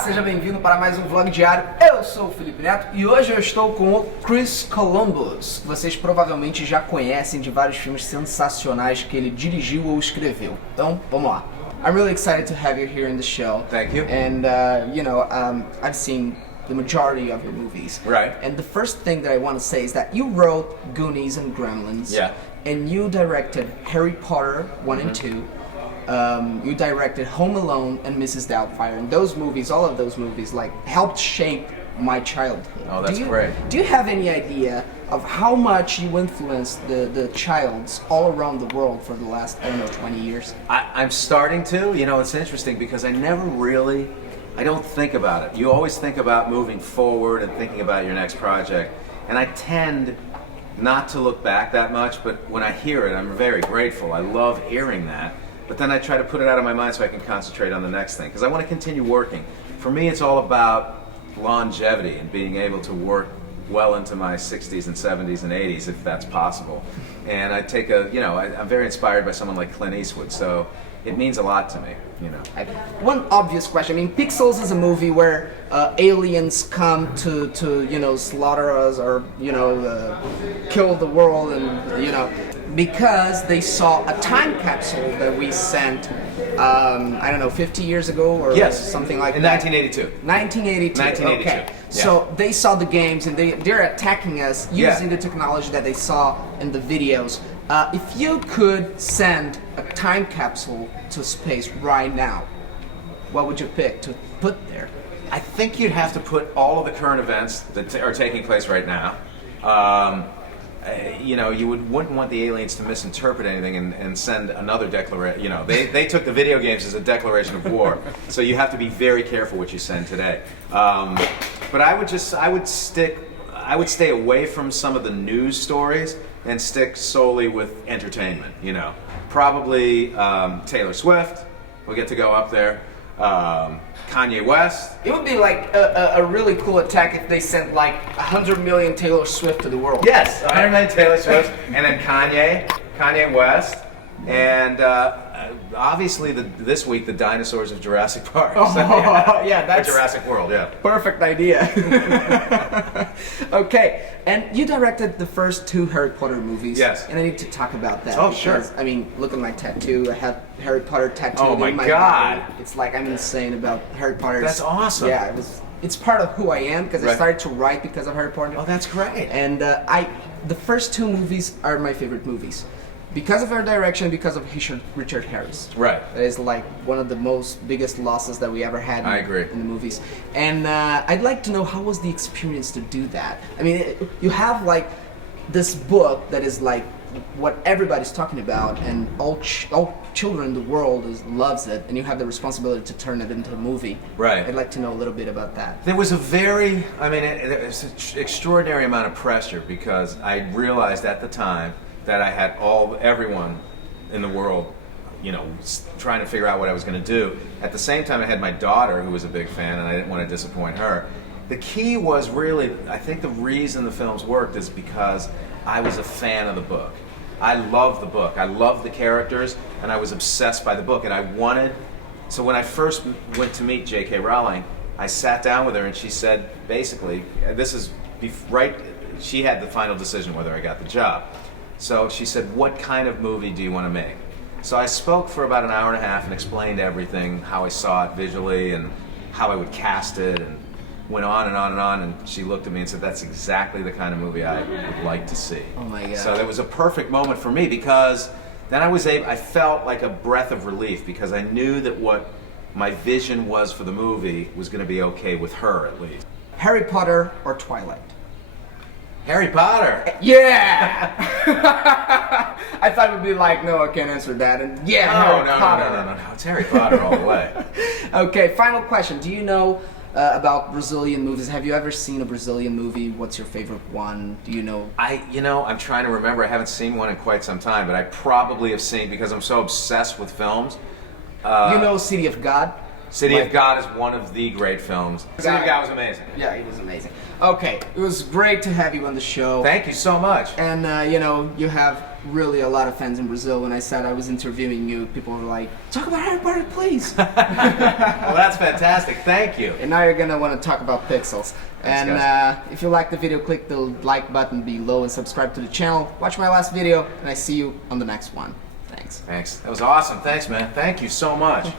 seja bem-vindo para mais um vlog diário. Eu sou o Felipe Neto e hoje eu estou com o Chris Columbus, que vocês provavelmente já conhecem de vários filmes sensacionais que ele dirigiu ou escreveu. Então, vamos lá. I'm really excited to have you here in the show. Thank you. And I've seen the majority of your movies. Right. And the first thing that I want to say is that you wrote Goonies and Gremlins. Yeah. And you directed Harry Potter 1 and 2. You directed Home Alone and Mrs. Doubtfire, and those movies, all of those movies, like helped shape my childhood. Oh, that's great. Do you have any idea of how much you influenced the childs all around the world for the last, I don't know, 20 years? I'm starting to. You know, it's interesting because I don't think about it. You always think about moving forward and thinking about your next project, and I tend not to look back that much, but when I hear it, I'm very grateful. I love hearing that. But then I try to put it out of my mind so I can concentrate on the next thing, because I want to continue working. For me, it's all about longevity and being able to work well into my 60s and 70s and 80s, if that's possible. And I take I'm very inspired by someone like Clint Eastwood, so it means a lot to me, you know. One obvious question. I mean, Pixels is a movie where aliens come to slaughter us or kill the world, and because they saw a time capsule that we sent, I don't know, 50 years ago or something like that. In 1982. 1982. Okay. Yeah. So they saw the games and they're attacking us using the technology that they saw in the videos. If you could send a time capsule to space right now, what would you pick to put there? I think you'd have to put all of the current events that are taking place right now. You wouldn't want the aliens to misinterpret anything and send another declaration. They took the video games as a declaration of war, so you have to be very careful what you send today. But I would stay away from some of the news stories and stick solely with entertainment. Probably Taylor Swift. We'll get to go up there. Kanye West. It would be like a really cool attack if they sent like 100 million Taylor Swift to the world. Yes, 100 million Taylor Swift, and then Kanye West, and obviously this week the dinosaurs of Jurassic Park. Oh, yeah, that's Jurassic World. Yeah. Perfect idea. Okay, and you directed the first 2 Harry Potter movies. Yes. And I need to talk about that. Oh, because, sure. I mean, look at my tattoo. I have Harry Potter tattooed Oh my in my God. body. It's like I'm insane about Harry Potter. That's awesome. Yeah, it's part of who I am because I started to write because of Harry Potter. Oh, that's great. And the first 2 movies are my favorite movies. Because of her direction, because of Richard Harris. Right. That is like one of the biggest losses that we ever had I agree. in the movies. And I'd like to know, how was the experience to do that? I mean, you have like this book that is like what everybody's talking about, and all children in the world loves it, and you have the responsibility to turn it into a movie. Right. I'd like to know a little bit about that. There was it's an extraordinary amount of pressure because I realized at the time that I had everyone in the world, trying to figure out what I was going to do. At the same time, I had my daughter, who was a big fan, and I didn't want to disappoint her. The key was really, I think the reason the films worked is because I was a fan of the book. I loved the book. I loved the characters, and I was obsessed by the book. And so when I first went to meet J.K. Rowling, I sat down with her, and she said, basically, she had the final decision whether I got the job. So she said, what kind of movie do you want to make? So I spoke for about an hour and a half and explained everything, how I saw it visually and how I would cast it, and went on and on and on, and she looked at me and said, that's exactly the kind of movie I would like to see. Oh my God. So that was a perfect moment for me because then I felt like a breath of relief because I knew that what my vision was for the movie was going to be okay with her at least. Harry Potter or Twilight? Harry Potter! Yeah! I thought it would be like, no, I can't answer that. And Harry Potter. No. It's Harry Potter all the way. Okay, final question. Do you know about Brazilian movies? Have you ever seen a Brazilian movie? What's your favorite one? Do you know? I'm trying to remember. I haven't seen one in quite some time, but I probably have seen, because I'm so obsessed with films. You know City of God? City of God is one of the great films. City of God was amazing. Yeah, it was amazing. Okay, it was great to have you on the show. Thank you so much. And you have really a lot of fans in Brazil. When I said I was interviewing you, people were like, talk about Harry Potter, please. Well, that's fantastic. Thank you. And now you're gonna want to talk about pixels. Thanks, And if you like the video, click the like button below and subscribe to the channel. Watch my last video, and I see you on the next one. Thanks. Thanks. That was awesome. Thanks, man. Thank you so much.